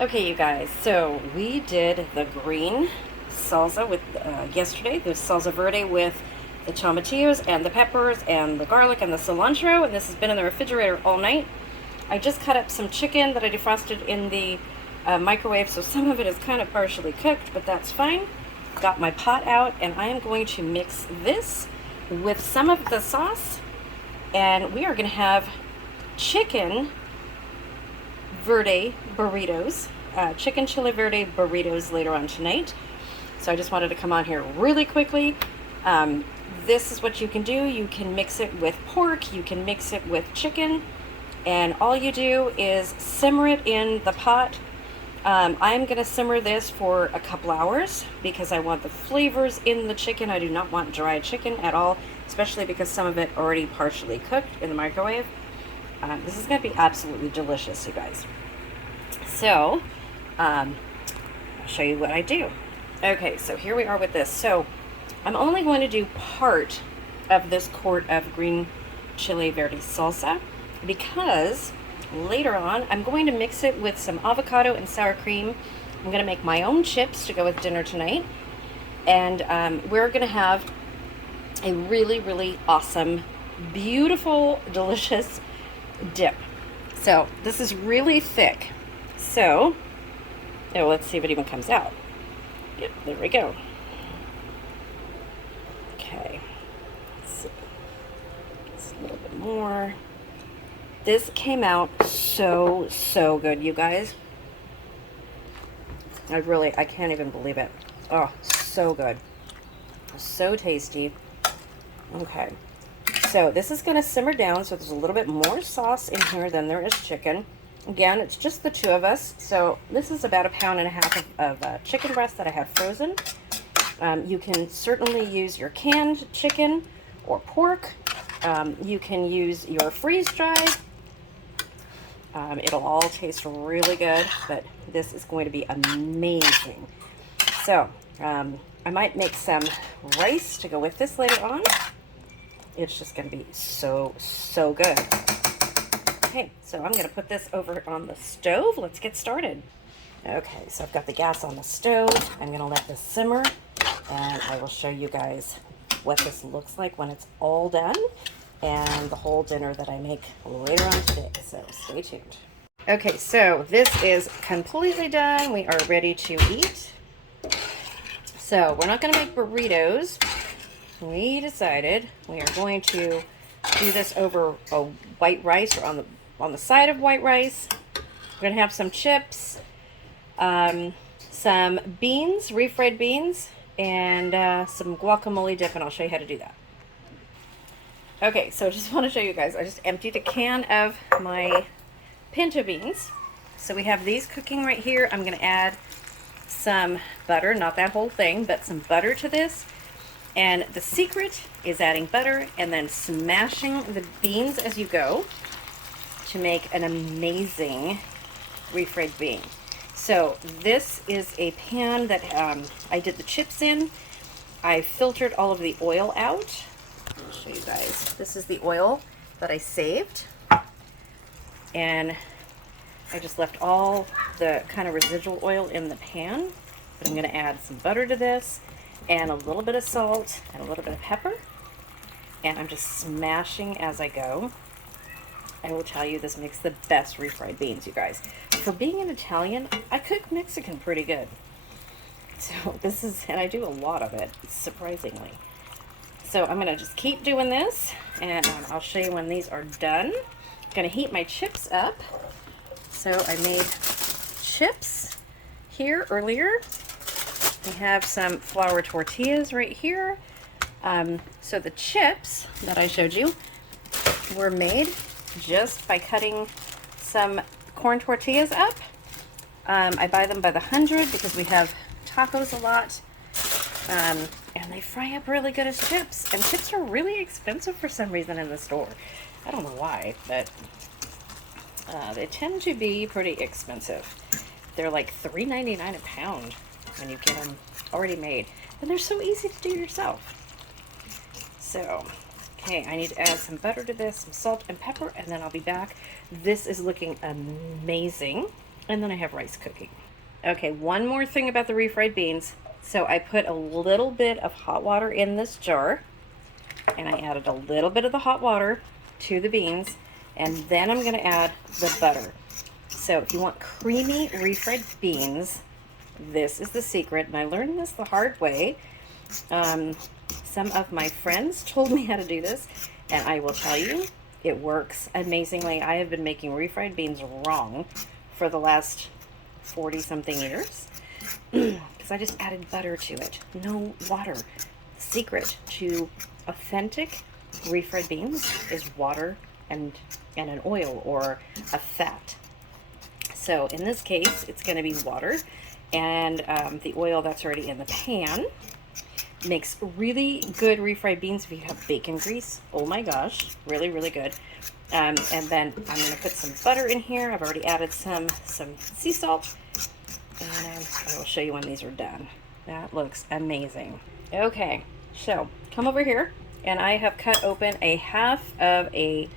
Okay, you guys, so we did the green salsa with yesterday, the salsa verde with the tomatillos and the peppers and the garlic and the cilantro, and this has been in the refrigerator all night. I just cut up some chicken that I defrosted in the microwave, so some of it is kind of partially cooked, but that's fine. Got my pot out, and I am going to mix this with some of the sauce, and we are going to have chicken verde burritos, chicken chile verde burritos later on tonight. So I just wanted to come on here really quickly. This is what you can do. You can mix it with pork, you can mix it with chicken, and all you do is simmer it in the pot. I'm going to simmer this for a couple hours because I want the flavors in the chicken. I do not want dry chicken at all, especially because some of it already partially cooked in the microwave. This is going to be absolutely delicious, you guys. So, I'll show you what I do. Okay, so here we are with this. So, I'm only going to do part of this quart of green chile verde salsa because later on I'm going to mix it with some avocado and sour cream. I'm going to make my own chips to go with dinner tonight. And we're going to have a really, really awesome, beautiful, delicious dip. So this is really thick. So, let's see if it even comes out. Yep, there we go. Okay, let's see. It's a little bit more. This came out so good, you guys. I can't even believe it. Oh, so good. So tasty. Okay. So this is going to simmer down, so there's a little bit more sauce in here than there is chicken. Again, it's just the two of us, so this is about 1.5 pounds of chicken breast that I have frozen. You can certainly use your canned chicken or pork. You can use your freeze-dried. It'll all taste really good, but this is going to be amazing. So I might make some rice to go with this later on. It's just going to be so good. Okay, so I'm going to put this over on the stove. Let's get started. Okay, so I've got the gas on the stove. I'm going to let this simmer, and I will show you guys what this looks like when it's all done, and the whole dinner that I make later on today, so stay tuned. Okay, so this is completely done. We are ready to eat. So we're not going to make burritos. We decided we are going to do this over a white rice, or on the side of white rice. We're going to have some chips, some beans, refried beans, and some guacamole dip, and I'll show you how to do that. Okay, so I just want to show you guys, I just emptied a can of my pinto beans. So we have these cooking right here. I'm going to add some butter, not that whole thing, but some butter to this. And the secret is adding butter and then smashing the beans as you go to make an amazing refried bean. So this is a pan that I did the chips in. I filtered all of the oil out. I'll show you guys. This is the oil that I saved. And I just left all the kind of residual oil in the pan. But I'm going to add some butter to this, and a little bit of salt, and a little bit of pepper. And I'm just smashing as I go. I will tell you, this makes the best refried beans, you guys. For being an Italian, I cook Mexican pretty good. So this is, and I do a lot of it, surprisingly. So I'm going to just keep doing this, and I'll show you when these are done. I'm going to heat my chips up. So I made chips here earlier. We have some flour tortillas right here. So the chips that I showed you were made just by cutting some corn tortillas up. I buy them by the 100 because we have tacos a lot. And they fry up really good as chips. And chips are really expensive for some reason in the store. I don't know why, but they tend to be pretty expensive. They're like $3.99 a pound when you get them already made. And they're so easy to do yourself. So, okay, I need to add some butter to this, some salt and pepper, and then I'll be back. This is looking amazing. And then I have rice cooking. Okay, one more thing about the refried beans. So I put a little bit of hot water in this jar, and I added a little bit of the hot water to the beans, and then I'm gonna add the butter. So if you want creamy refried beans, this is the secret, and I learned this the hard way. Some of my friends told me how to do this, and I will tell you, it works amazingly. I have been making refried beans wrong for the last 40-something years because I just added butter to it, no water. The secret to authentic refried beans is water and an oil or a fat. So in this case, it's going to be water and the oil that's already in the pan. Makes really good refried beans if you have bacon grease. Oh my gosh, really, really good. And then I'm going to put some butter in here. I've already added some sea salt. And I will show you when these are done. That looks amazing. Okay, so come over here. And I have cut open a half of a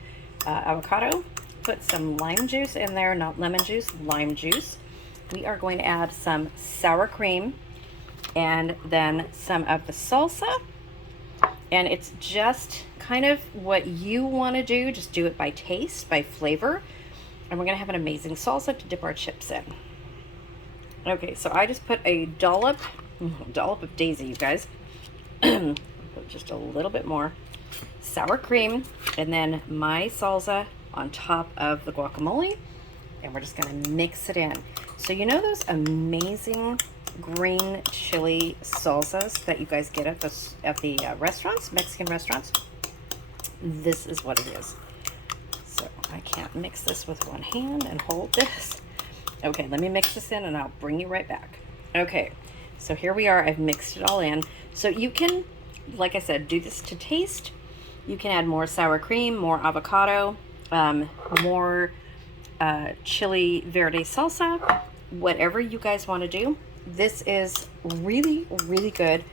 avocado. Put some lime juice in there, not lemon juice, lime juice. We are going to add some sour cream and then some of the salsa. And it's just kind of what you want to do. Just do it by taste, by flavor. And we're going to have an amazing salsa to dip our chips in. Okay, so I just put a dollop of Daisy, you guys. Put just a little bit more sour cream, and then my salsa on top of the guacamole, and we're just going to mix it in. So you know those amazing green chili salsas that you guys get at the restaurants, Mexican restaurants? This is what it is. So I can't mix this with one hand and hold this. Okay, let me mix this in and I'll bring you right back. Okay, so here we are. I've mixed it all in. So you can, like I said, do this to taste. You can add more sour cream, more avocado, more Chile Verde salsa, whatever you guys want to do. This is really, really good.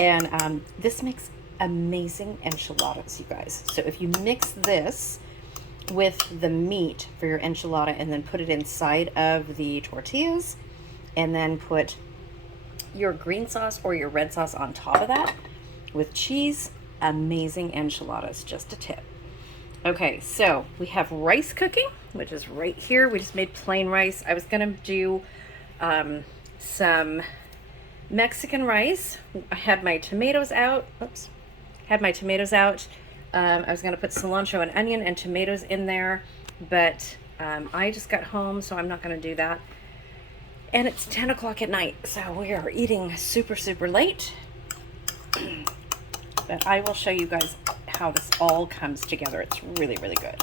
And this makes amazing enchiladas, you guys. So if you mix this with the meat for your enchilada and then put it inside of the tortillas and then put your green sauce or your red sauce on top of that with cheese, amazing enchiladas. Just a tip. Okay, so we have rice cooking, which is right here. We just made plain rice. I was gonna do some Mexican rice. I had my tomatoes out. Oops. Had my tomatoes out. I was going to put cilantro and onion and tomatoes in there, but I just got home, so I'm not going to do that. And it's 10 o'clock at night, so we are eating super, super late. But I will show you guys how this all comes together. It's really, really good.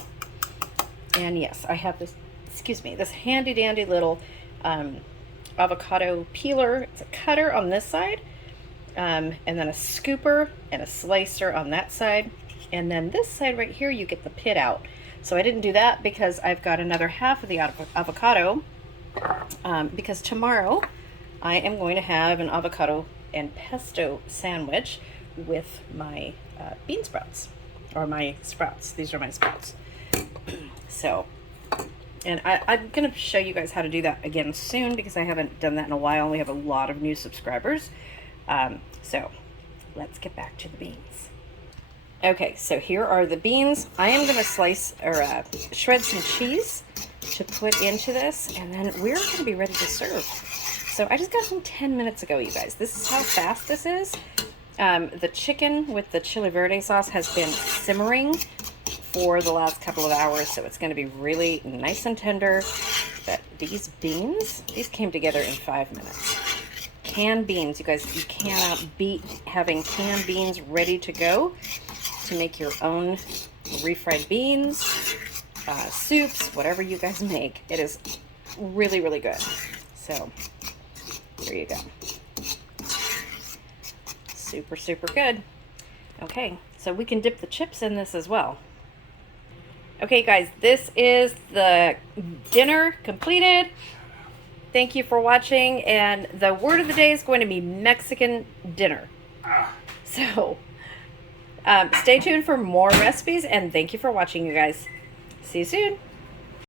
And yes, I have this, excuse me, this handy dandy little avocado peeler. It's a cutter on this side, and then a scooper and a slicer on that side. And then this side right here, you get the pit out. So I didn't do that because I've got another half of the avocado, because tomorrow I am going to have an avocado and pesto sandwich with my bean sprouts, or my sprouts. These are my sprouts. So, and I'm going to show you guys how to do that again soon because I haven't done that in a while. We have a lot of new subscribers. So let's get back to the beans. Okay, so here are the beans. I am going to slice or shred some cheese to put into this, and then we're going to be ready to serve. So I just got home 10 minutes ago, you guys. This is how fast this is. The chicken with the Chile Verde sauce has been simmering for the last couple of hours, so it's going to be really nice and tender. But these beans, these came together in 5 minutes. Canned beans, you guys, you cannot beat having canned beans ready to go to make your own refried beans, soups, whatever you guys make. It is really, really good. So there you go. Super, super good. Okay, so we can dip the chips in this as well. Okay, guys, this is the dinner completed. Thank you for watching, and the word of the day is going to be Mexican dinner. So, stay tuned for more recipes, and thank you for watching, you guys. See you soon.